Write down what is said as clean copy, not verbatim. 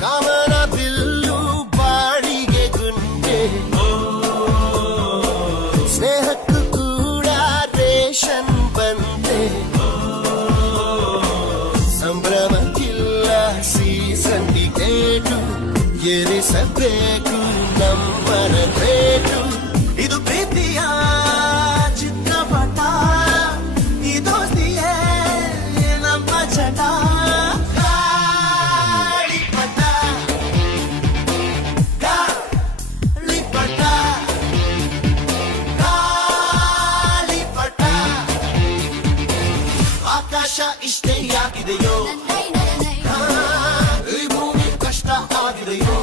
ಕಾಮನ bill ಬಾಳಿಗೆ ಗುಂಡೆ ಸ್ನೇಹಕ್ಕೂ ಕೂಡ ration ಬಂದೆ ಸಂಭ್ರಮಕ್ಕಿಲ್ಲ ಸೀಸನ್ ಟಿಕೇಟು ಏರಿಸಬೇಕು ನಮ್ಮನ ರೇಟು ಇದು ಪ್ರೀತಿಯ ಚಿತ್ರಪಟ ಈ ದೋಸ್ತಿಯೇ ನಮ್ಮ ಚಟ ಗಾಳಿಪಟ ಗಾಳಿಪಟ ಗಾಳಿಪಟ ಆಕಾಶ ಇಷ್ಟೇ ಯಾಕಿದೆಯೋ ಈ ಭೂಮಿ ಕಷ್ಟ ಆಗಿದೆಯೋ